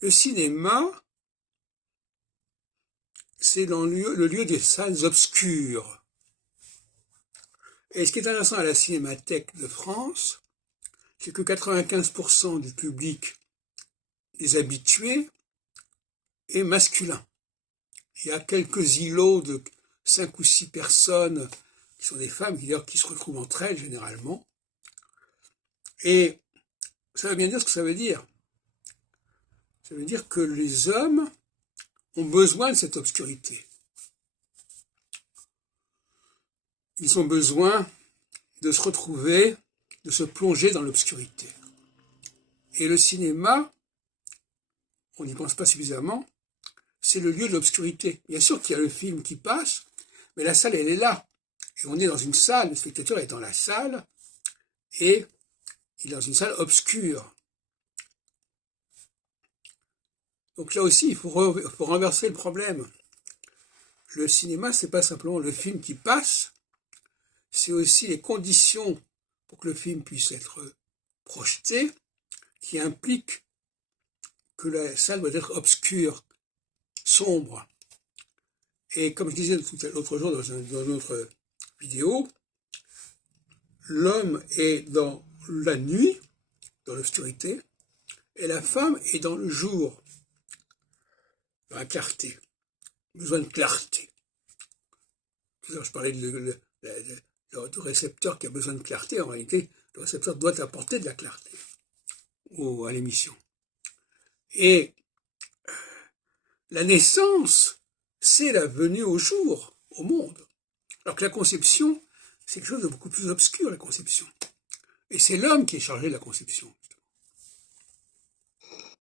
Le cinéma, c'est le lieu des salles obscures. Et ce qui est intéressant à la Cinémathèque de France, c'est que 95% du public, des habitués, est masculin. Il y a quelques îlots de 5 ou 6 personnes qui sont des femmes qui se retrouvent entre elles généralement. Et ça veut bien dire ce que ça veut dire. Ça veut dire que les hommes ont besoin de cette obscurité. Ils ont besoin de se retrouver, de se plonger dans l'obscurité. Et le cinéma, on n'y pense pas suffisamment, c'est le lieu de l'obscurité. Bien sûr qu'il y a le film qui passe, mais la salle, elle est là. Et on est dans une salle, le spectateur est dans la salle, et il est dans une salle obscure. Donc là aussi, il faut renverser le problème. Le cinéma, c'est pas simplement le film qui passe, c'est aussi les conditions pour que le film puisse être projeté, qui impliquent que la salle doit être obscure, sombre. Et comme je disais l'autre jour dans une autre vidéo, l'homme est dans la nuit, dans l'obscurité, et la femme est dans le jour, dans la clarté, besoin de clarté. Je parlais du récepteur qui a besoin de clarté. En réalité, le récepteur doit apporter de la clarté à l'émission. Et la naissance, c'est la venue au jour, au monde. Alors que la conception, c'est quelque chose de beaucoup plus obscur, la conception. Et c'est l'homme qui est chargé de la conception.